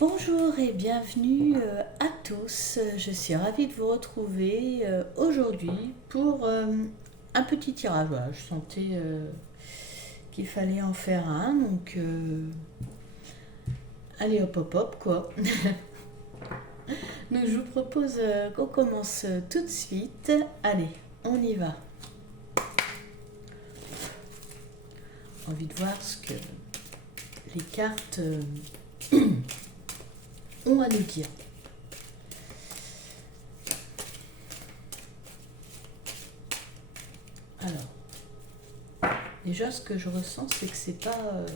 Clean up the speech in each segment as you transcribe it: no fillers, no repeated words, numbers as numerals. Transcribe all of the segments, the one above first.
Bonjour et bienvenue à tous. Je suis ravie de vous retrouver aujourd'hui pour un petit tirage. Voilà, je sentais qu'il fallait en faire un, donc allez hop hop hop quoi. Donc je vous propose qu'on commence tout de suite. Allez, on y va. Envie de voir ce que les cartes ont à nous dire. Alors, déjà ce que je ressens, c'est que c'est pas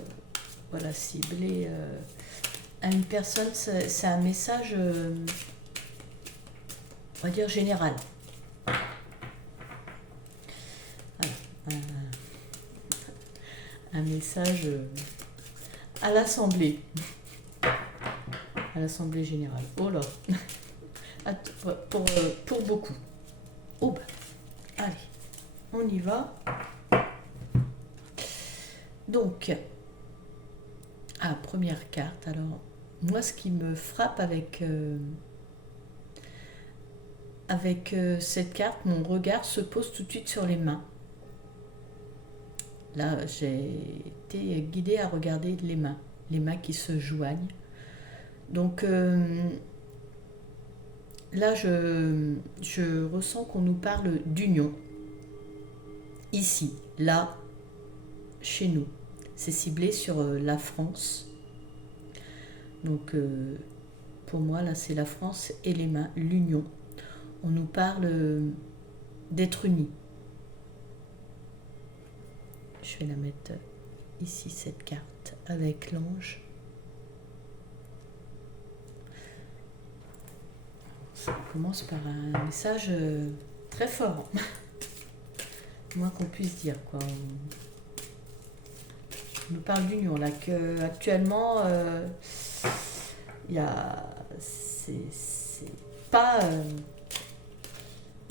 voilà, ciblé à une personne, c'est un message, on va dire, général. Voilà, un message à l'Assemblée. À l'Assemblée générale. Oh là. Pour beaucoup. Oh bah, allez, on y va. Donc, première carte. Alors, moi, ce qui me frappe avec cette carte, mon regard se pose tout de suite sur les mains. Là, j'ai été guidée à regarder les mains qui se joignent. Donc là, je ressens qu'on nous parle d'union. Ici, là, chez nous. C'est ciblé sur la France. Donc pour moi, là, c'est la France et les mains, l'union. On nous parle d'être unis. Je vais la mettre ici, cette carte, avec l'ange. Ça commence par un message très fort. Moins qu'on puisse dire, quoi. On nous parle d'union, là, qu'actuellement, c'est pas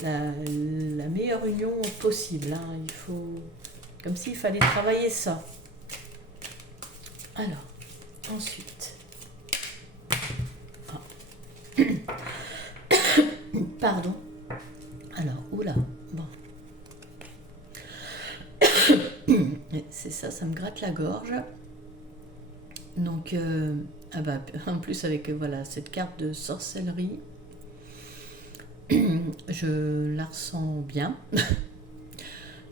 la meilleure union possible. Hein. Il faut... Comme s'il fallait travailler ça. Alors, ensuite... Ah. Pardon. Alors, oula, bon. C'est ça, ça me gratte la gorge. Donc, en plus avec voilà, cette carte de sorcellerie, je la ressens bien.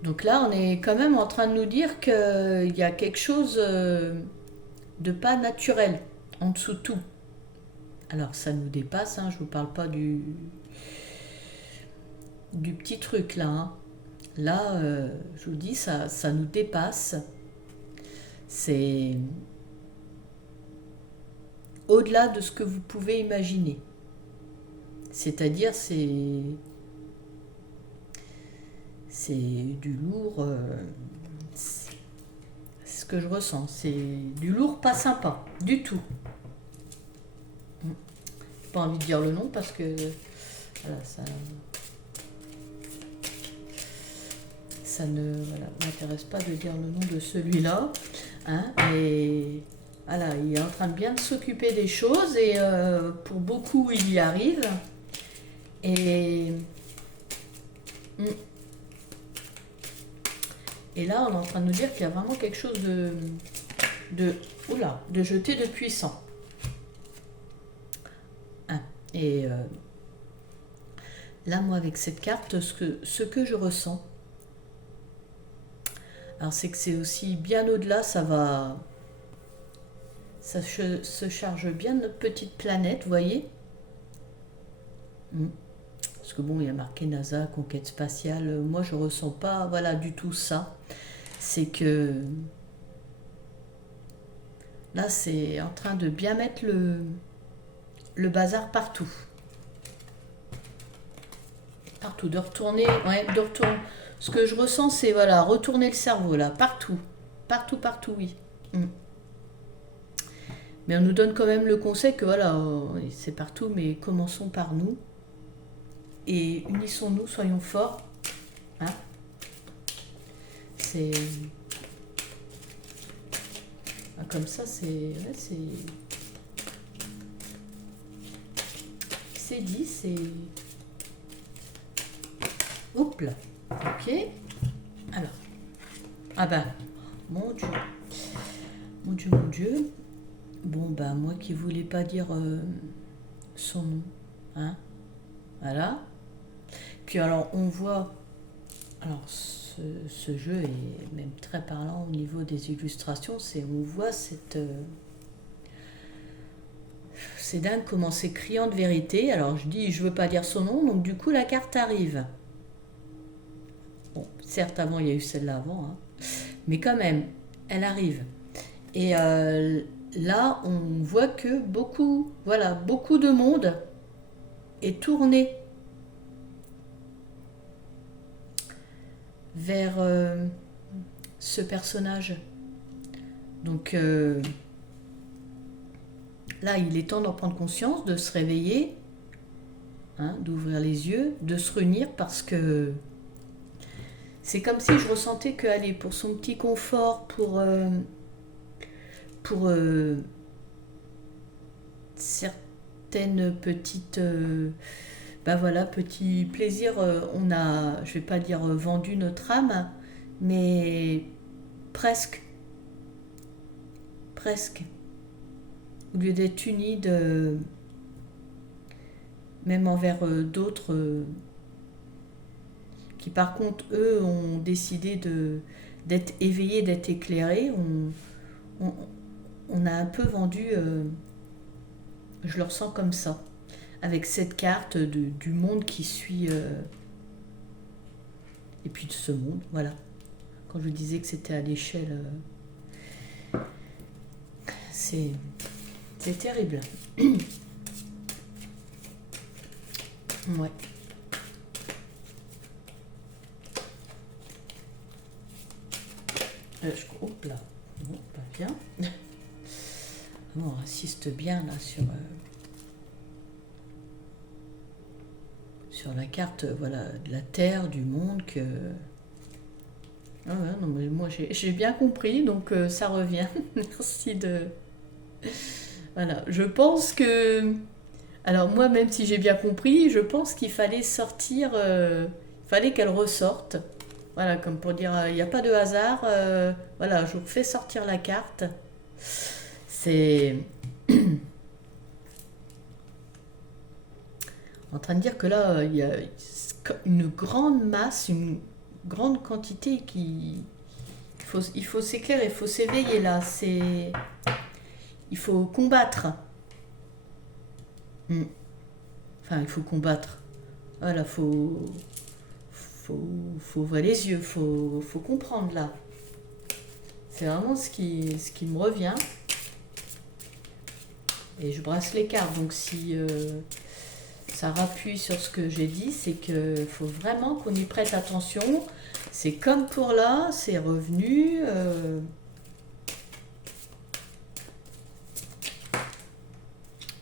Donc là, on est quand même en train de nous dire qu'il y a quelque chose de pas naturel en dessous de tout. Alors, ça nous dépasse, hein, je vous parle pas du petit truc là. Hein. Là, je vous dis, ça nous dépasse. C'est au-delà de ce que vous pouvez imaginer. C'est-à-dire, c'est du lourd. C'est ce que je ressens. C'est du lourd pas sympa, du tout. J'ai pas envie de dire le nom parce que voilà, ça ne m'intéresse pas de dire le nom de celui-là. Hein, et voilà, il est en train de bien s'occuper des choses et pour beaucoup, il y arrive. Et là, on est en train de nous dire qu'il y a vraiment quelque chose de jeté de puissant. Hein, et là, moi, avec cette carte, ce que je ressens, alors c'est que c'est aussi bien au-delà, ça se charge bien de notre petite planète, vous voyez. Parce que bon, il y a marqué NASA, conquête spatiale. Moi, je ressens pas, voilà, du tout ça. C'est que là, c'est en train de bien mettre le bazar partout. Partout, de retourner. Ce que je ressens, c'est voilà, retourner le cerveau là, partout. Partout, oui. Mais on nous donne quand même le conseil que voilà, c'est partout, mais commençons par nous. Et unissons-nous, soyons forts. Hein, c'est... Comme ça, c'est c'est dit, c'est... Hop là. Ok. Alors. Ah ben, mon Dieu. Mon Dieu, mon Dieu. Bon, ben, moi qui voulais pas dire son nom. Hein. Voilà. Puis alors, on voit... Alors, ce jeu est même très parlant au niveau des illustrations. On voit cette... c'est dingue comment c'est criant de vérité. Alors, je dis, je veux pas dire son nom, donc du coup, la carte arrive. Bon, certes, avant, il y a eu celle-là avant, hein. Mais quand même, elle arrive. Et là, on voit que beaucoup, voilà, beaucoup de monde est tourné vers ce personnage. Donc là, il est temps d'en prendre conscience, de se réveiller, hein, d'ouvrir les yeux, de se réunir parce que c'est comme si je ressentais que, allez, pour son petit confort, pour certaines petites ben voilà, petit plaisir, on a, je vais pas dire vendu notre âme, mais presque, presque. Au lieu d'être unis même envers d'autres qui par contre eux ont décidé d'être éveillés, d'être éclairés, on, on a un peu vendu, je le ressens comme ça, avec cette carte du monde qui suit, et puis de ce monde, voilà. Quand je disais que c'était à l'échelle, c'est terrible. Ouais. Hop là, bon, pas bien. On insiste bien là sur la carte, voilà, de la Terre, du monde, que... Ah ouais, non, mais moi j'ai bien compris, donc ça revient. Merci de... Voilà, je pense que... Alors moi, même si j'ai bien compris, je pense qu'il fallait sortir, il fallait qu'elle ressorte. Voilà, comme pour dire, il n'y a pas de hasard. Voilà, je vous fais sortir la carte. C'est... en train de dire que là, il y a une grande masse, une grande quantité qui... Il faut s'éclairer, il faut s'éveiller là. Il faut combattre. Enfin, il faut combattre. Voilà, faut ouvrir les yeux, faut comprendre là. C'est vraiment ce qui me revient. Et je brasse les cartes, donc si ça rappuie sur ce que j'ai dit, c'est qu'il faut vraiment qu'on y prête attention. C'est comme pour là, c'est revenu.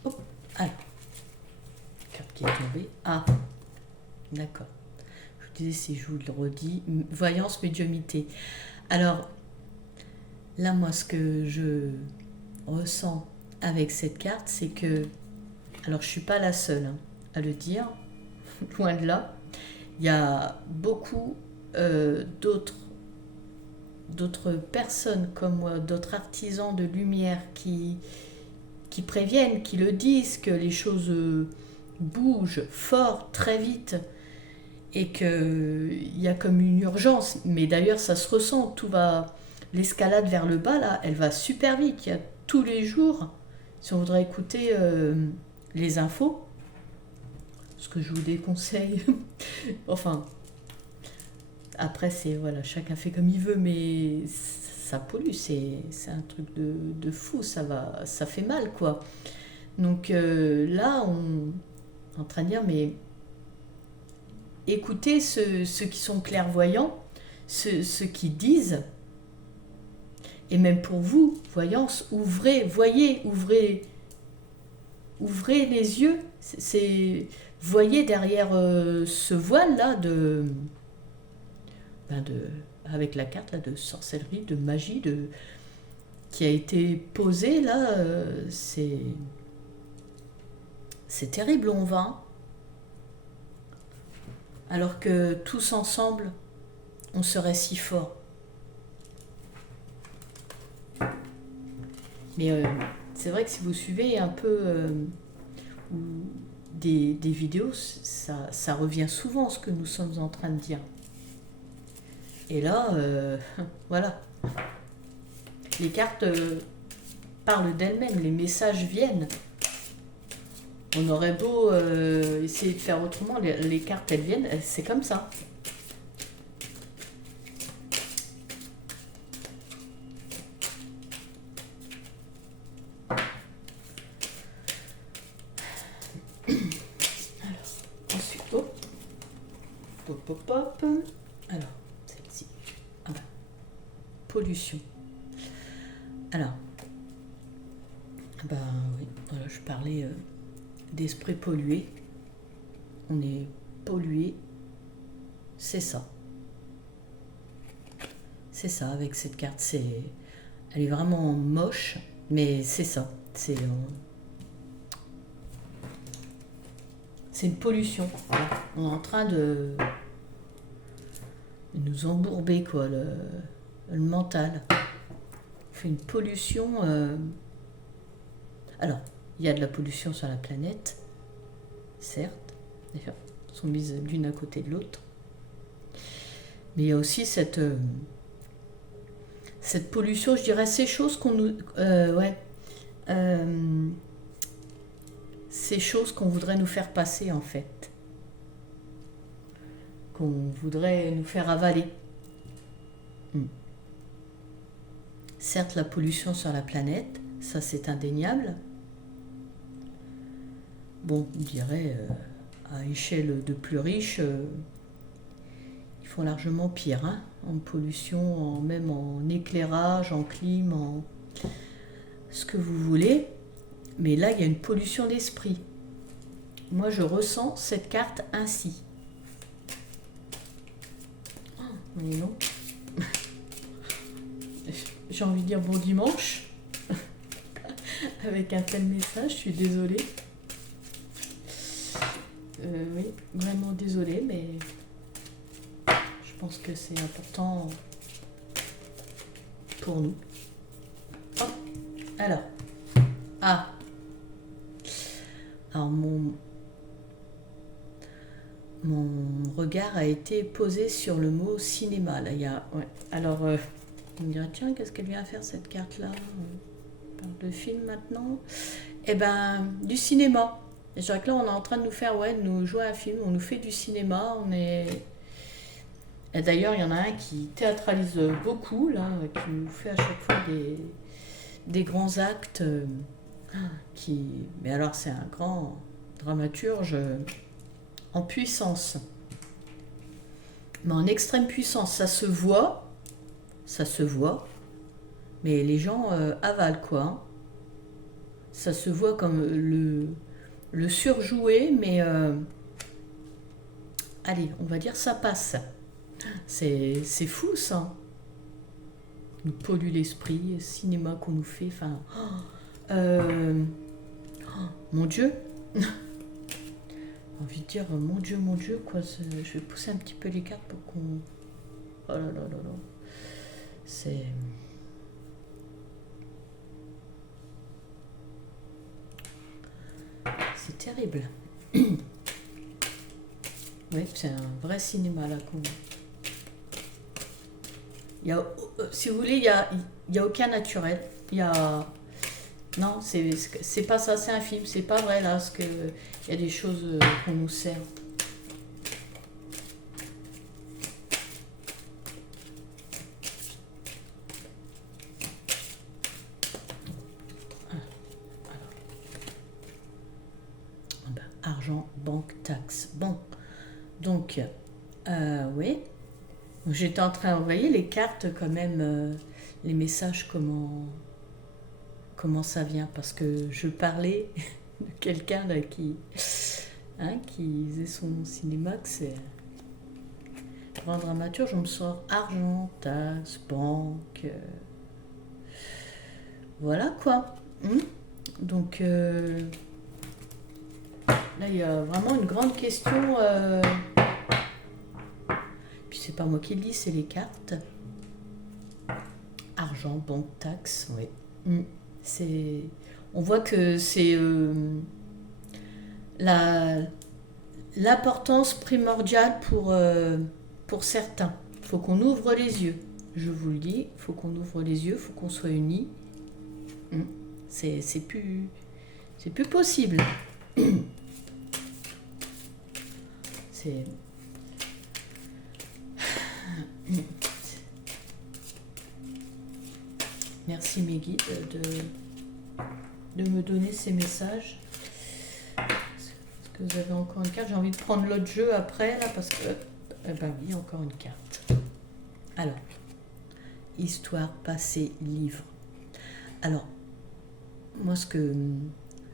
Hop, alors, carte qui est tombée. Ah, d'accord. Je vous disais, si je vous le redis, voyance, médiumnité. Alors, là, moi, ce que je ressens avec cette carte, c'est que, alors je suis pas la seule à le dire, loin de là, il y a beaucoup d'autres personnes comme moi, d'autres artisans de lumière qui préviennent, qui le disent, que les choses bougent fort, très vite, et qu'il y a comme une urgence. Mais d'ailleurs, ça se ressent, tout va... L'escalade vers le bas, là, elle va super vite. Il y a tous les jours, si on voudrait écouter les infos, ce que je vous déconseille, enfin, après, c'est, voilà, chacun fait comme il veut, mais ça pollue, c'est un truc de fou, ça fait mal, quoi. Donc là, on est en train de dire, mais écoutez ceux qui sont clairvoyants, ceux qui disent, et même pour vous, voyance, ouvrez, voyez, ouvrez les yeux, voyez derrière ce voile-là avec la carte là, de sorcellerie, de magie, qui a été posée là, C'est terrible où on va, hein. Alors que tous ensemble, on serait si fort. Mais c'est vrai que si vous suivez un peu des vidéos, ça revient souvent ce que nous sommes en train de dire. Et là, voilà. Les cartes parlent d'elles-mêmes, les messages viennent. On aurait beau essayer de faire autrement, les cartes elles viennent, c'est comme ça. Ensuite, hop. Alors, celle-ci. Ah bah, pollution. Alors, bah oui, voilà, je parlais d'esprit pollué. On est pollué, c'est ça. C'est ça, avec cette carte, elle est vraiment moche, mais c'est ça. C'est une pollution. Voilà. On est en train de nous embourber, quoi, le mental. On fait une pollution. Alors, il y a de la pollution sur la planète, certes. D'ailleurs, elles sont mises l'une à côté de l'autre. Mais il y a aussi cette pollution, je dirais, ces choses qu'on nous. Ces choses qu'on voudrait nous faire passer, en fait. Qu'on voudrait nous faire avaler. Certes, la pollution sur la planète, ça c'est indéniable. Bon, on dirait, à échelle de plus riches, ils font largement pire, hein, en pollution, même en éclairage, en clim, en ce que vous voulez. Mais là, il y a une pollution d'esprit. Moi, je ressens cette carte ainsi. Mais non. J'ai envie de dire bon dimanche. Avec un tel message, je suis désolée. Oui, vraiment désolée, mais je pense que c'est important pour nous. Oh, alors. Alors, mon regard a été posé sur le mot cinéma. Là, Alors, on me dirait, tiens, qu'est-ce qu'elle vient faire cette carte-là? On parle de film maintenant. Eh ben, du cinéma. Et je dirais que là, on est en train de nous faire, de nous jouer un film. On nous fait du cinéma. Et d'ailleurs, il y en a un qui théâtralise beaucoup, là, qui nous fait à chaque fois des grands actes. Mais alors, c'est un grand dramaturge en puissance. Mais en extrême puissance, ça se voit, mais les gens avalent, quoi, hein. Ça se voit comme le surjoué, mais allez, on va dire ça passe. C'est fou, ça. Nous pollue l'esprit, cinéma qu'on nous fait, enfin... mon Dieu. J'ai envie de dire, mon Dieu, quoi. Je vais pousser un petit peu les cartes pour qu'on... Oh là là là là. C'est terrible. Oui, c'est un vrai cinéma, là. Si vous voulez, il y a aucun naturel. Non, c'est pas ça, c'est un film. C'est pas vrai, là, parce que il y a des choses qu'on nous sert. Argent, banque, taxe. Bon, donc, oui. J'étais en train d'envoyer les cartes quand même, les messages, comment ça vient, parce que je parlais de quelqu'un là qui faisait son cinéma, que c'est grand dramaturge. On me sort argent, taxe, banque, voilà quoi. Donc Là, il y a vraiment une grande question. Puis c'est pas moi qui le dis, c'est les cartes. Argent, banque, taxes, oui. C'est, on voit que c'est l'importance primordiale pour certains. Il faut qu'on ouvre les yeux. Je vous le dis, il faut qu'on ouvre les yeux, il faut qu'on soit unis. C'est plus possible. C'est... Merci mes guides de me donner ces messages. Est-ce que vous avez encore une carte? J'ai envie de prendre l'autre jeu après, là, parce que... Eh ben oui, encore une carte. Alors, histoire, passé, livre. Alors, moi, ce que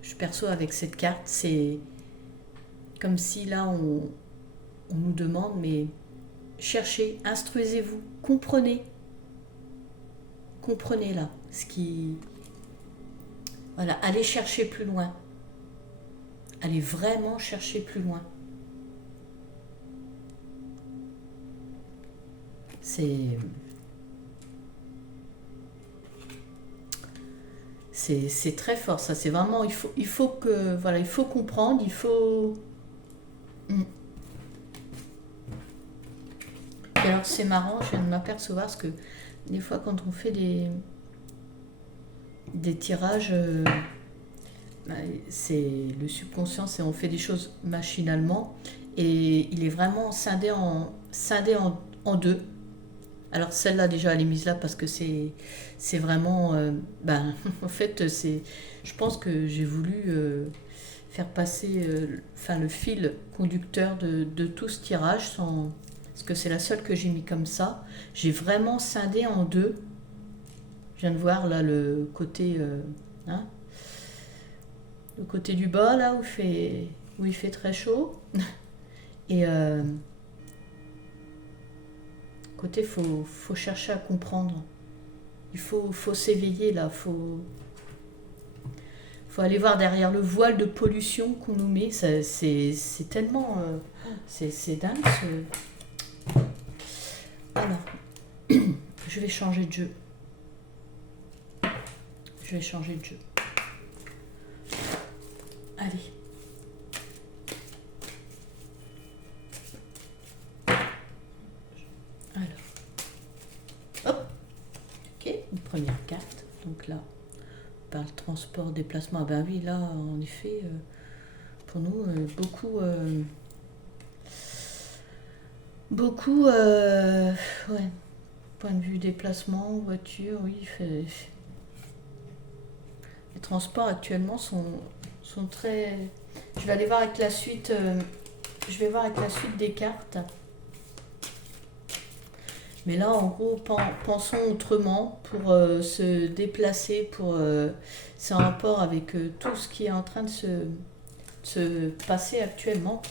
je perçois avec cette carte, c'est comme si là, on nous demande, mais cherchez, instruisez-vous, comprenez. Comprenez là ce qui... Voilà, allez chercher plus loin. Allez vraiment chercher plus loin. C'est très fort, ça. C'est vraiment... Il faut que... Voilà, il faut comprendre, il faut... Et alors, c'est marrant, je viens de m'apercevoir parce que des fois, quand on fait des tirages, c'est le subconscient, on fait des choses machinalement et il est vraiment scindé en deux. Alors celle-là déjà elle est mise là parce que c'est vraiment en fait je pense que j'ai voulu faire passer le fil conducteur de tout ce tirage parce que c'est la seule que j'ai mis comme ça. J'ai vraiment scindé en deux. Je viens de voir là le côté le côté du bas là où il fait très chaud et côté faut chercher à comprendre. Il faut s'éveiller là, faut aller voir derrière le voile de pollution qu'on nous met. C'est tellement c'est dingue Alors, je vais changer de jeu. Je vais changer de jeu. Allez. Alors. Hop. Ok, une première carte. Donc là, on parle transport, déplacement. Ah ben oui, là, en effet, pour nous, beaucoup, ouais. Point de vue déplacement, voiture, oui. Les transports actuellement sont très... Je vais aller voir avec la suite. Je vais voir avec la suite des cartes. Mais là, en gros, pensons autrement pour se déplacer. C'est en rapport avec tout ce qui est en train de se passer actuellement.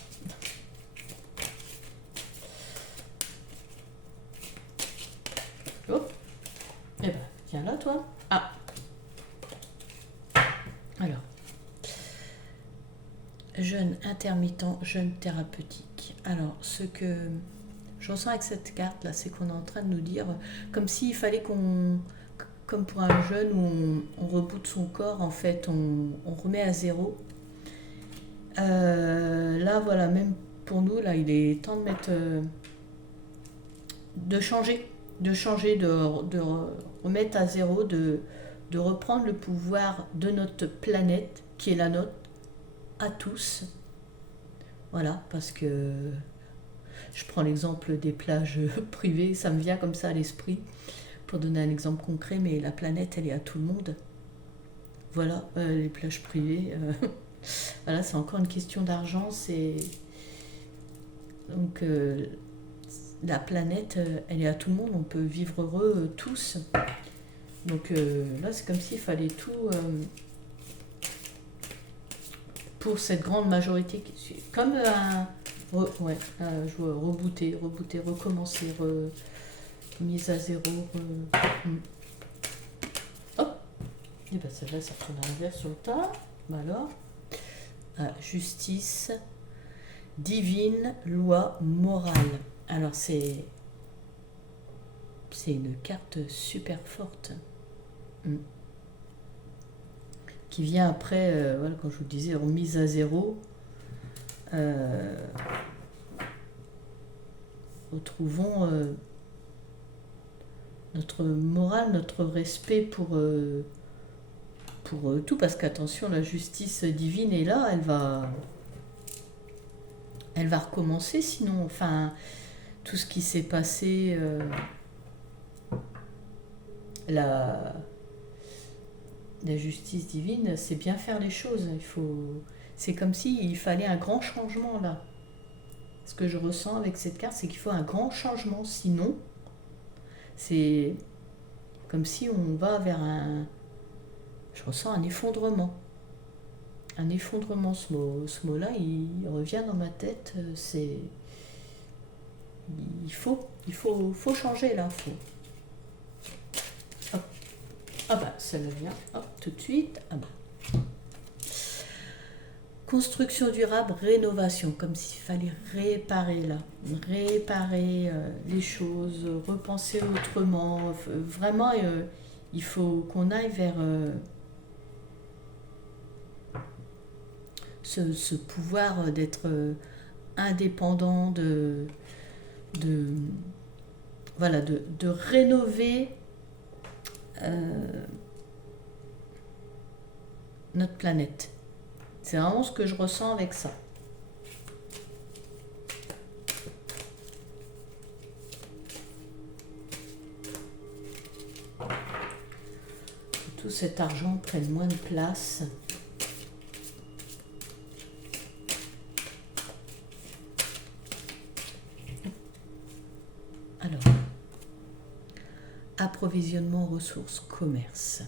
Oh. Eh ben, viens là, toi. Ah. Alors. Jeûne intermittent, jeûne thérapeutique. Alors, ce que je ressens avec cette carte là, c'est qu'on est en train de nous dire, comme s'il fallait comme pour un jeûne où on reboote son corps, en fait, on remet à zéro. Là, voilà, même pour nous, là, il est temps de mettre, de changer, de remettre à zéro, de reprendre le pouvoir de notre planète, qui est la nôtre, à tous. Voilà, parce que je prends l'exemple des plages privées, ça me vient comme ça à l'esprit, pour donner un exemple concret, mais la planète, elle est à tout le monde. Voilà, les plages privées, voilà, c'est encore une question d'argent, donc la planète, elle est à tout le monde, on peut vivre heureux tous. Donc là, c'est comme s'il fallait tout pour cette grande majorité, comme je vois rebooter, recommencer, mise à zéro. Hop, et ben celle-là, ça tourne à l'envers sur le tas. Bah alors, Justice, divine, loi, morale. Alors c'est une carte super forte. Mm. Qui vient après, voilà, quand je vous disais, remise à zéro. Retrouvons notre morale, notre respect pour tout, parce qu'attention, la justice divine est là, elle va recommencer, sinon, enfin, tout ce qui s'est passé, la justice divine, c'est bien faire les choses. C'est comme s'il fallait un grand changement là. Ce que je ressens avec cette carte, c'est qu'il faut un grand changement, sinon, c'est comme si on va vers je ressens un effondrement. Un effondrement, ce mot-là, il revient dans ma tête. Il faut changer là. Hop. Ah bah, ça vient. Hop, tout de suite. Ah bah. Construction durable, rénovation, comme s'il fallait réparer là. Réparer les choses, repenser autrement. Vraiment, il faut qu'on aille vers ce pouvoir d'être indépendant, de rénover notre planète. C'est vraiment ce que je ressens avec ça. Que tout cet argent prenne moins de place. Alors, approvisionnement, ressources, commerce.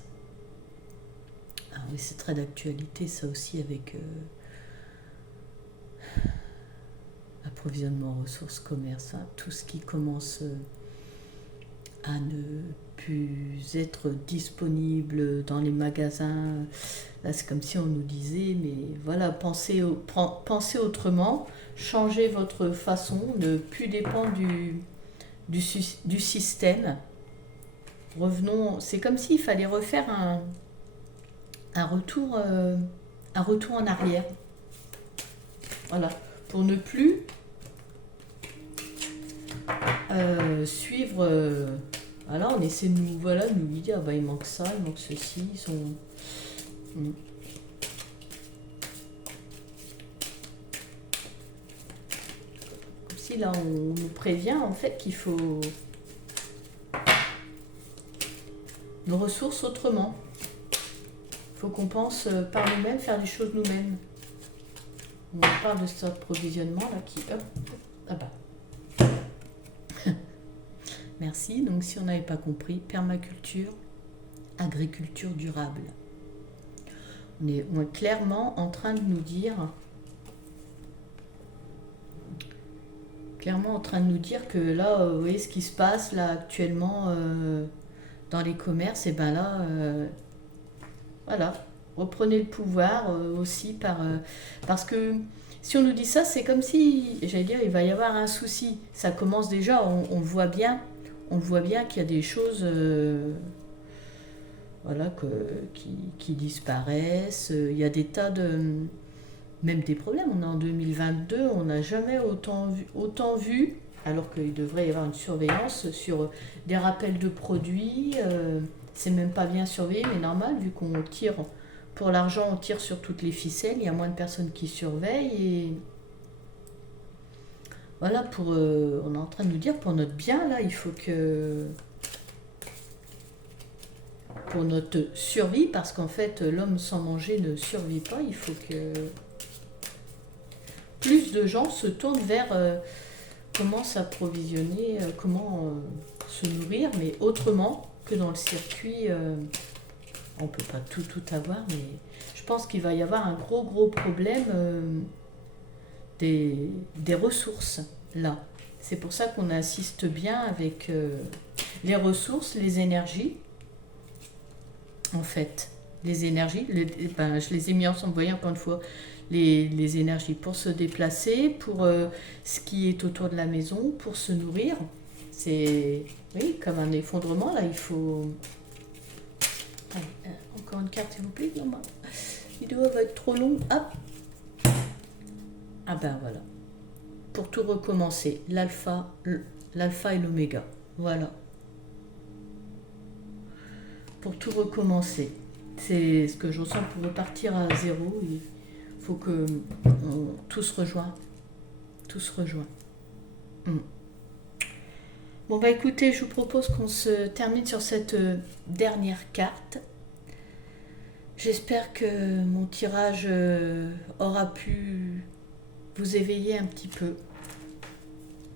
Ah oui, c'est très d'actualité, ça aussi, avec approvisionnement, ressources, commerce, hein, tout ce qui commence à ne plus être disponible dans les magasins. Là, c'est comme si on nous disait, mais voilà, pensez autrement, changez votre façon, ne plus dépendre du système. Revenons, c'est comme s'il fallait refaire un retour en arrière. Voilà, pour ne plus suivre. Voilà, on essaie de nous dire, bah, il manque ça, il manque ceci, ils sont. Comme si là, on nous prévient en fait qu'il faut nos ressources autrement. Il faut qu'on pense par nous-mêmes, faire les choses nous-mêmes. On parle de cet approvisionnement là qui... Hop, ah bah. Merci. Donc si on n'avait pas compris, permaculture, agriculture durable. On est clairement en train de nous dire... que là, vous voyez ce qui se passe là actuellement dans les commerces, et ben là... voilà, reprenez le pouvoir aussi parce que si on nous dit ça, c'est comme si, j'allais dire, il va y avoir un souci. Ça commence déjà, on le voit bien, qu'il y a des choses, voilà, qui disparaissent. Il y a des tas même des problèmes. On est en 2022, on n'a jamais autant vu, alors qu'il devrait y avoir une surveillance sur des rappels de produits. C'est même pas bien surveillé, mais normal, vu qu'on tire pour l'argent, on tire sur toutes les ficelles, il y a moins de personnes qui surveillent, et voilà, on est en train de nous dire, pour notre bien, là, il faut que, pour notre survie, parce qu'en fait, l'homme sans manger ne survit pas, il faut que plus de gens se tournent vers comment s'approvisionner, comment se nourrir, mais autrement que dans le circuit. On peut pas tout avoir, mais je pense qu'il va y avoir un gros problème des ressources là. C'est pour ça qu'on insiste bien avec les ressources, les énergies, en fait. les énergies. Ben, je les ai mis ensemble, vous voyez encore une fois, les énergies pour se déplacer, pour ce qui est autour de la maison, pour se nourrir. C'est, oui, comme un effondrement, là, il faut... Allez, encore une carte, s'il vous plaît. Non, la vidéo va être trop longue. Hop. Ah ben voilà. Pour tout recommencer, l'alpha et l'oméga. Voilà. Pour tout recommencer. C'est ce que je ressens pour repartir à zéro. Il faut que tout se rejoigne. Tout se rejoint. Bon bah écoutez, je vous propose qu'on se termine sur cette dernière carte. J'espère que mon tirage aura pu vous éveiller un petit peu.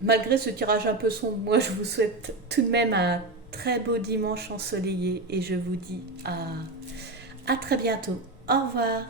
Malgré ce tirage un peu sombre, moi je vous souhaite tout de même un très beau dimanche ensoleillé et je vous dis à très bientôt. Au revoir.